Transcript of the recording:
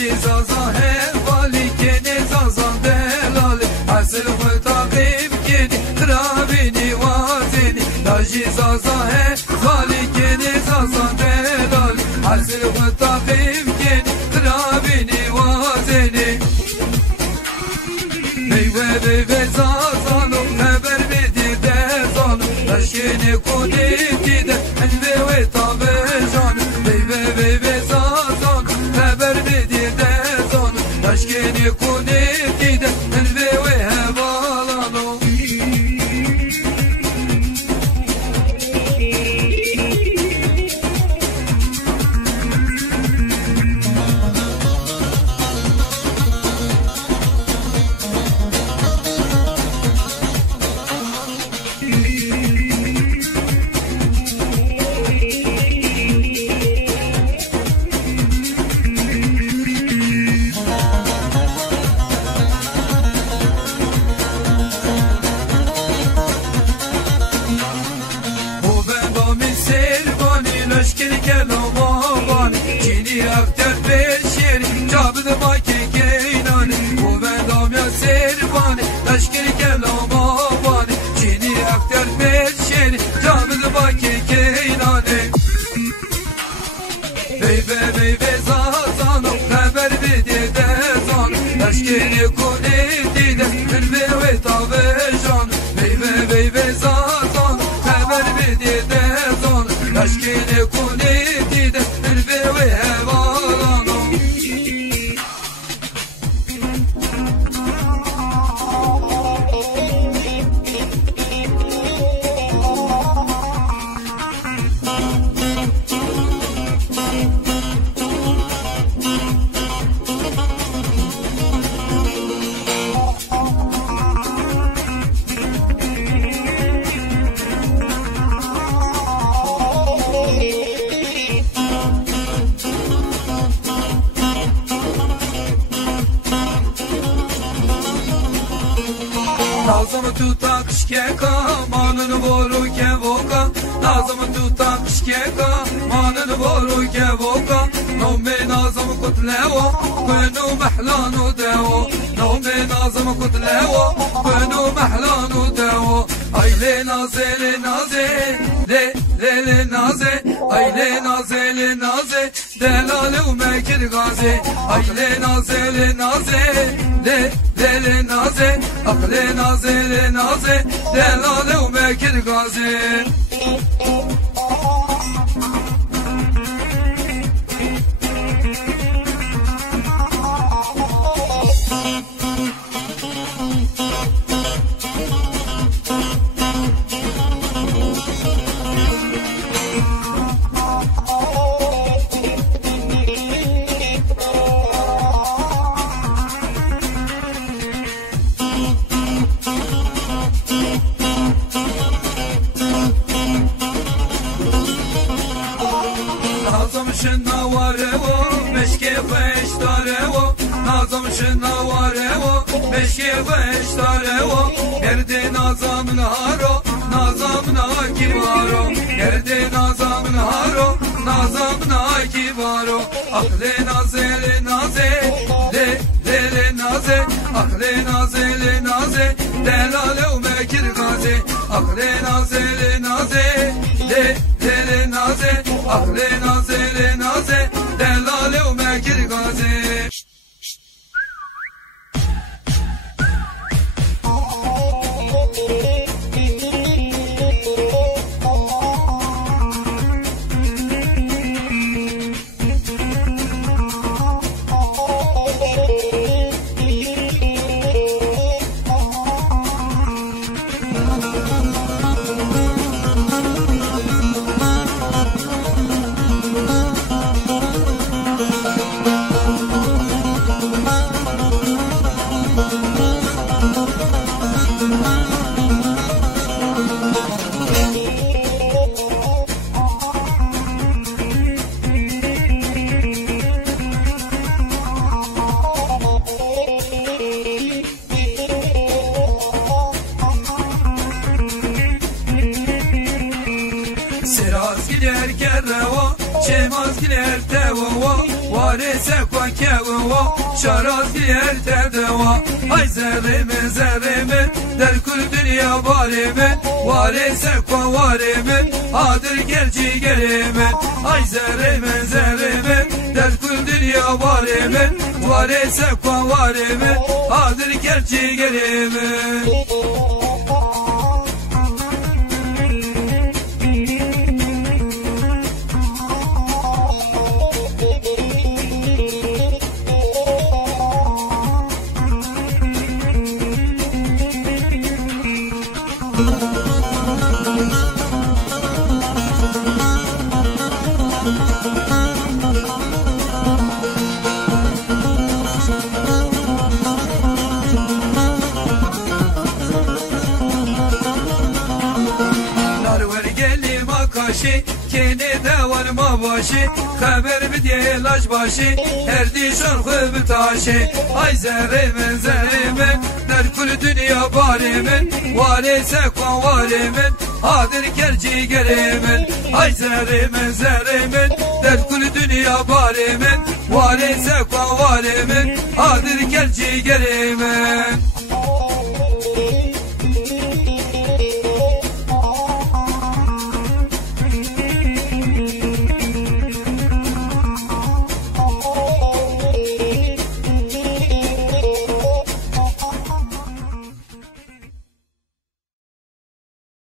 نجی زازا هوالی کنی زازا دلالی حسل خود تاقیب کنی خرابینی وازینی نجی زازا هوالی کنی زازا دلالی حسل خود تاقیب کنی خرابینی وازینی بیوه بیوه زازانو خبر بدی دزانو تشکینی کنی دیده انوه تابه جانو بیوه بیوه زازانو خبر بدی دزانو تشکینی کنی دیده انوه هوالانو اختر برشیری جابد با که گینانی و بندام یا سربانی تشکر کلام آبانی چینی اختر برشیری جابد با که گینانی بیبه بیبه زازانو خبر بدی دزانو تشکر کنی دیده من بیوه تابه جانو بیبه بیبه زازانو خبر بدی دزانو تشکر کنی دیده من بیوه Nazım tutan kışkeka, manını boru kevoka. Nazım tutan kışkeka, manını boru kevoka. Nomme nazım kutlevo, kunu mahlanu devo. Nomme nazım kutlevo, kunu mahlanu devo. Ayle naze le naze, le naze. Ayle naze le naze, delale umekir gaze. Ayle naze le naze, le naze. Akle naze le naze, delale umekir gaze. Nazım şınnavarı o, meşke beştare o. Nazım şınnavarı o, meşke beştare o. Nerede nazamın haro, nazamın akibaro. Nerede nazamın haro, nazamın akibaro. Akle naze le naze, le naze. Akle naze le naze, delale umekir gaze. Akle naze le naze, le naze. Akle naze le naze, delale umekir gaze. devo Çemaz giler devo Varese kwa kevo Şaraz giler devo Ay zerremin zerremin Derkul dünya varimin Varese kwa varimin Adır gerci gerimin Ay zerremin zerremin Derkul dünya varimin Varese kwa varimin Adır gerci gerimin Kene devan başı Haber bir diye laç başı Her dişan kıbı taşı Ay zerremin zerremin Derkul dünya barimin Varese kwan varimin Adır gerci gerimin Ay zerremin zerremin Derkul dünya barimin Varese kwan varimin Adır gerci gerimin